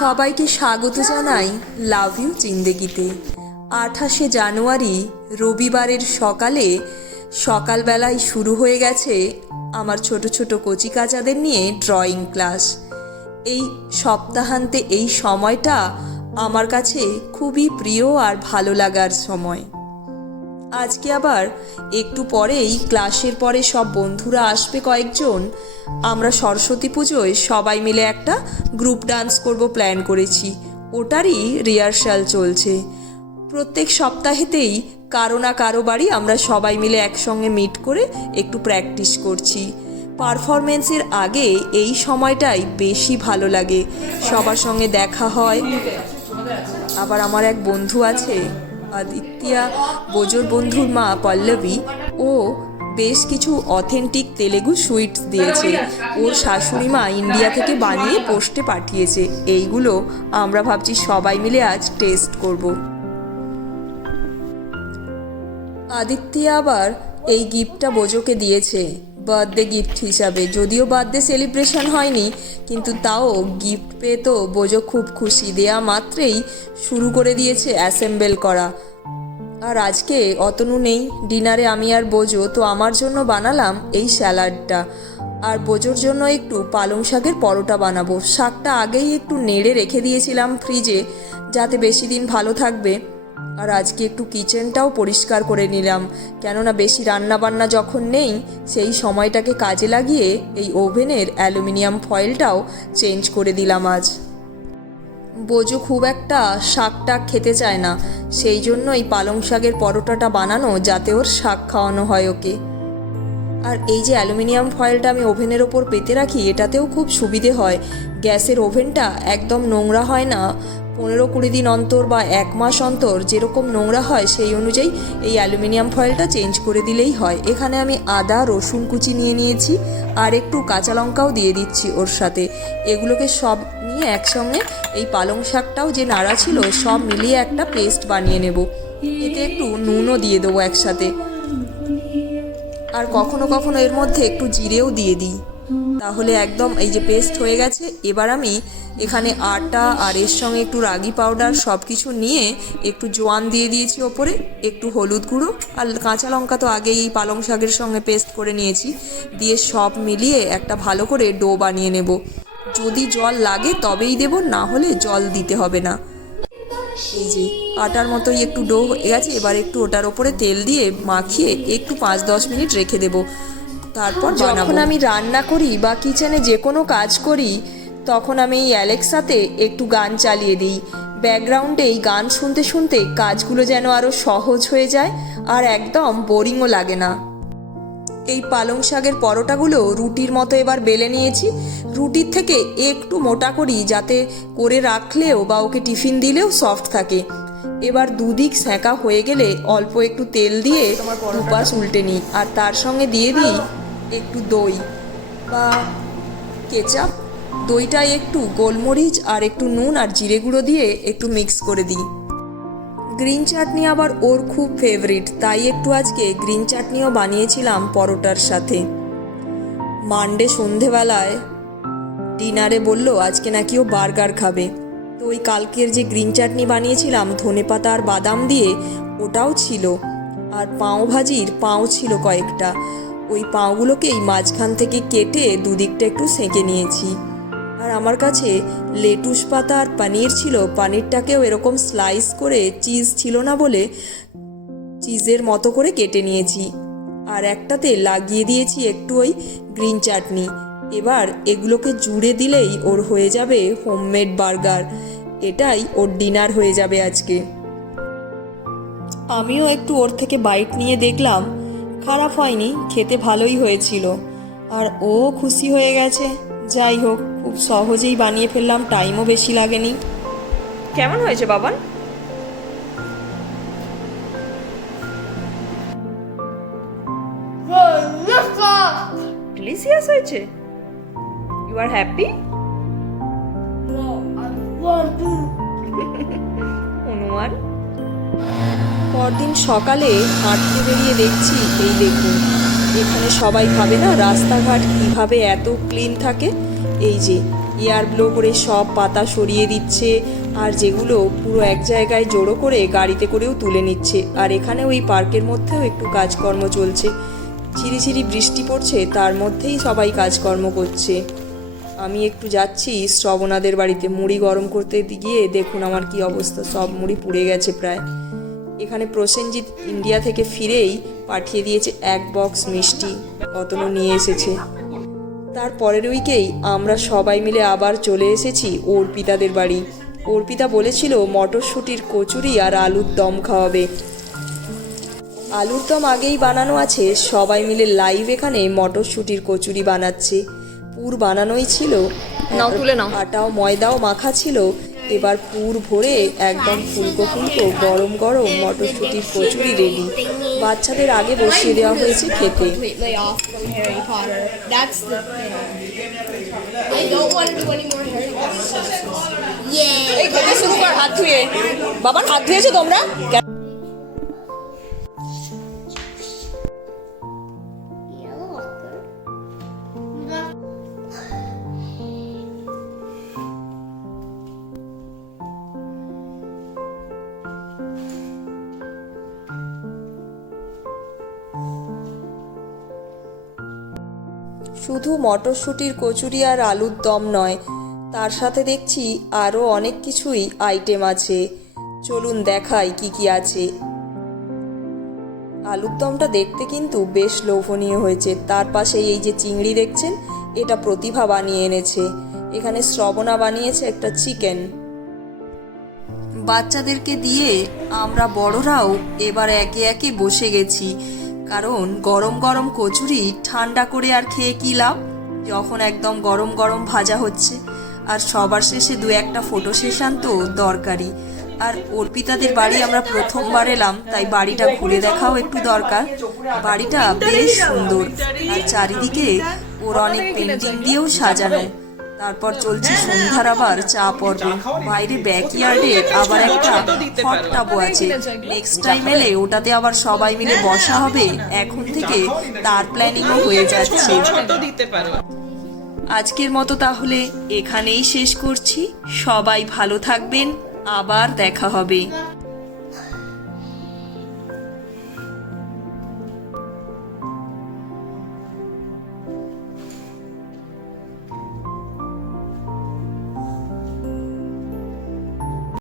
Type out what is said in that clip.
সবাইকে স্বাগত জানাই লাভ ইউ জিন্দেগিতে। আঠাশে জানুয়ারি রবিবারের সকালে সকালবেলায় শুরু হয়ে গেছে আমার ছোট ছোট কচি কাচাদের নিয়ে ড্রয়িং ক্লাস। এই সপ্তাহান্তে এই সময়টা আমার কাছে খুবই প্রিয় আর ভালো লাগার সময়। আজকে আবার একটু পরেই ক্লাসের পরে সব বন্ধুরা আসবে কয়েকজন। আমরা সরস্বতী পুজোয় সবাই মিলে একটা গ্রুপ ডান্স করব প্ল্যান করেছি। ওটারই রিহার্সাল চলছে। প্রত্যেক সপ্তাহেতেই কারও না কারও বাড়ি আমরা সবাই মিলে একসঙ্গে মিট করে একটু প্র্যাকটিস করছি। পারফরমেন্সের আগে এই সময়টাই বেশি ভালো লাগে। সবার সঙ্গে দেখা হয়। আবার আমার এক বন্ধু আছে। আদিত্যা, বোজোর বন্ধুর মা পল্লবী ও বেশ কিছু অথেন্টিক তেলেগু সুইটস দিয়েছে। ওর শাশুড়ি মা ইন্ডিয়া থেকে বানিয়ে পোস্টে পাঠিয়েছে। এইগুলো আমরা ভাবছি সবাই মিলে আজ টেস্ট করব। আদিত্যা আবার এই গিফটটা বোজোকে দিয়েছে। বার্থডে গিফট হিসাবে। যদিও বার্থডে সেলিব্রেশন হয়নি, কিন্তু তাও গিফট পেয়ে তো বোজো খুব খুশি। দেয়া মাত্রেই শুরু করে দিয়েছে অ্যাসেম্বল করা। আর আজকে অতনু নেই, ডিনারে আমি আর বোঝো তো আমার জন্য বানালাম এই স্যালাডটা। আর বোজোর জন্য একটু পালং শাকের পরোটা বানাবো। শাকটা আগেই একটু নেড়ে রেখে দিয়েছিলাম ফ্রিজে, যাতে বেশি দিন ভালো থাকবে। আর আজকে একটু কিচেনটাও পরিষ্কার করে নিলাম। কেননা বেশি রান্না বান্না যখন নেই, সেই সময়টাকে কাজে লাগিয়ে এই ওভেনের অ্যালুমিনিয়াম ফয়েলটাও চেঞ্জ করে দিলাম আজ। বোজো খুব একটা শাক টাক খেতে চায় না, সেই জন্য এই পালং শাকের পরোটাটা বানানো যাতে ওর শাক খাওয়ানো হয় ওকে। আর এই যে অ্যালুমিনিয়াম ফয়েলটা আমি ওভেনের ওপর পেতে রাখি, এটাতেও খুব সুবিধে হয়। গ্যাসের ওভেনটা একদম নোংরা হয় না পনেরো কুড়ি দিন অন্তর বা এক মাস অন্তর যেরকম নোংরা হয় সেই অনুযায়ী এই অ্যালুমিনিয়াম ফয়েলটা চেঞ্জ করে দিলেই হয়। এখানে আমি আদা, রসুন কুচি নিয়ে নিয়েছি আর একটু কাঁচা লঙ্কাও দিয়ে দিচ্ছি ওর সাথে। এগুলোকে সব নিয়ে একসঙ্গে এই পালং শাকটাও যে নাড়া ছিল সব মিলিয়ে একটা পেস্ট বানিয়ে নেব। এতে একটু নুনও দিয়ে দেবো একসাথে। আর কখনো কখনো এর মধ্যে একটু জিরেও দিয়ে দিই। তাহলে একদম এই যে পেস্ট হয়ে গেছে, এবার আমি এখানে আটা আর এর সঙ্গে একটু রাগি পাউডার সব কিছু নিয়ে একটু জোয়ান দিয়ে দিয়েছি ওপরে, একটু হলুদ গুঁড়ো আর কাঁচা লঙ্কা তো আগেই পালং শাকের সঙ্গে পেস্ট করে নিয়েছি, দিয়ে সব মিলিয়ে একটা ভালো করে ডো বানিয়ে নেব। যদি জল লাগে তবেই দেব, না হলে জল দিতে হবে না। এই যে আটার মতোই একটু ডো হয়ে গেছে, এবার একটু ওটার ওপরে তেল দিয়ে মাখিয়ে একটু পাঁচ দশ মিনিট রেখে দেবো। তারপর যখন আমি রান্না করি বা কিচেনে যে কোনো কাজ করি তখন আমি এই অ্যালেক্সাতে একটু গান চালিয়ে দিই। ব্যাকগ্রাউন্ডে এই গান শুনতে শুনতে কাজগুলো যেন আরও সহজ হয়ে যায় আর একদম বোরিংও লাগে না। এই পালং শাকের পরোটাগুলো রুটির মতো এবার বেলে নিয়েছি। রুটির থেকে একটু মোটা করি যাতে করে রাখলেও বা ওকে টিফিন দিলেও সফট থাকে। এবার দুদিক সেঁকা হয়ে গেলে অল্প একটু তেল দিয়ে দুপাশ উল্টে নিই আর তার সঙ্গে দিয়ে দিই একটু দই বা কেচাপ। দইটায় একটু গোলমরিচ আর একটু নুন আর জিরে গুঁড়ো দিয়ে একটু মিক্স করে দিই। গ্রিন চাটনি আবার ওর খুব ফেভারিট তাই একটু আজকে গ্রিন চাটনিও বানিয়েছিলাম পরোটার সাথে। মানডে সন্ধেবেলায় ডিনারে বলল, আজকে নাকি ও বার্গার খাবে। তো ওই কালকের যে গ্রিন চাটনি বানিয়েছিলাম ধনেপাতা আর বাদাম দিয়ে, ওটাও ছিল। আর পাও ভাজির পাও ছিল কয়েকটা। ওই পাওগুলোকেই মাঝখান থেকে কেটে দুদিকটা একটু সেঁকে নিয়েছি। আর আমার কাছে লেটুস পাতা আর পানির ছিল, পানিরটাকেও এরকম স্লাইস করে চিজ ছিল না বলে চিজের মতো করে কেটে নিয়েছি। আর একটাতে লাগিয়ে দিয়েছি একটু ওই গ্রিন চাটনি। এবার এগুলোকে জুড়ে দিলেই ওর হয়ে যাবে হোমমেড বার্গার। এটাই ওর ডিনার হয়ে যাবে আজকে। আমিও একটু ওর থেকে বাইট নিয়ে দেখলাম। খারাপ হয়নি খেতে ভালোই হয়েছিল। আর ও খুশি হয়ে গেছে। যাই হোক খুব সহজেই বানিয়ে ফেললাম টাইমও বেশি লাগেনি। কেমন হয়েছে বাবান? ডিলিশিয়াস হয়েছে? ইউ আর হ্যাপি অনুমান? পরদিন সকালে হাঁটতে বেরিয়ে দেখছি এই দেখুন এখানে সবাই ভাবে না রাস্তাঘাট কীভাবে এত ক্লিন থাকে? এই যে, এয়ার ব্লো করে সব পাতা সরিয়ে দিচ্ছে, আর যেগুলো পুরো এক জায়গায় জড়ো করে গাড়িতে করেও তুলে নিচ্ছে। আর এখানে ওই পার্কের মধ্যেও একটু কাজকর্ম চলছে। ঝিরিঝিরি বৃষ্টি পড়ছে, তার মধ্যেই সবাই কাজকর্ম করছে। আমি একটু যাচ্ছি শ্রবণাদের বাড়িতে, মুড়ি গরম করতে গিয়ে দেখুন আমার কি অবস্থা। সব মুড়ি পুড়ে গেছে প্রায়। এখানে প্রসেনজিৎ ইন্ডিয়া থেকে ফিরেই পাঠিয়ে দিয়েছে এক বক্স মিষ্টি। অতনু নিয়ে এসেছে। তার পরের উইকেই আমরা সবাই মিলে আবার চলে এসেছি অর্পিতাদের বাড়ি। অর্পিতা বলেছিল মটরশুঁটির কচুরি আর আলুর দম খাওয়াবে। আলুর দম আগেই বানানো আছে। সবাই মিলে লাইভ এখানে মটরশুঁটির কচুরি বানাচ্ছে। পুর বানানোই ছিল। নাও, তুলে নাও। আটাও ময়দাও মাখা ছিল। এবার পুর ভরে একদম ফুলকো ফুলকো গরম গরম মটরশুঁটির কচুরি রেডি। বাচ্চাদের আগে বসিয়ে দেওয়া হয়েছে খেতে। বাবার হাত ধুয়েছো Harry শুধু মটরশুঁটির কচুরি আর আলুর দম নয়, তার সাথে দেখছি আরও অনেক কিছুই আইটেম আছে। চলুন দেখাই কি কি আছে। আলুর দমটা দেখতে কিন্তু বেশ লোভনীয় হয়েছে। তার পাশে এই যে চিংড়ি দেখছেন, এটা প্রতিভা বানিয়ে এনেছে। এখানে শ্রবণা বানিয়েছে একটা চিকেন। বাচ্চাদেরকে দিয়ে আমরা বড়রাও এবার একে একে বসে গেছি। কারণ গরম গরম কচুরি ঠান্ডা করে আর খেয়ে কি লাভ? যখন একদম গরম গরম ভাজা হচ্ছে। আর সবার শেষে দু একটা ফটো সেশন তো দরকারি আর অর্পিতাদের বাড়ি আমরা প্রথমবার এলাম, তাই বাড়িটা ঘুরে দেখাও একটু দরকার। বাড়িটা বেশ সুন্দর। আর চারিদিকে ওর অনেক পেন্টিং দিয়েও সাজানো। তারপর চলছে সন্ধ্যার আবার চা পর্ব। বাইরে ব্যাকইয়ার্ডে আবার একটা হট টাবও আছে। নেক্সট টাইম এলে ওটাতে আবার সবাই মিলে বসা হবে। এখন থেকে তার প্ল্যানিংও হয়ে যাচ্ছে। আজকের মতো তাহলে এখানেই শেষ করছি। সবাই ভালো থাকবেন। আবার দেখা হবে।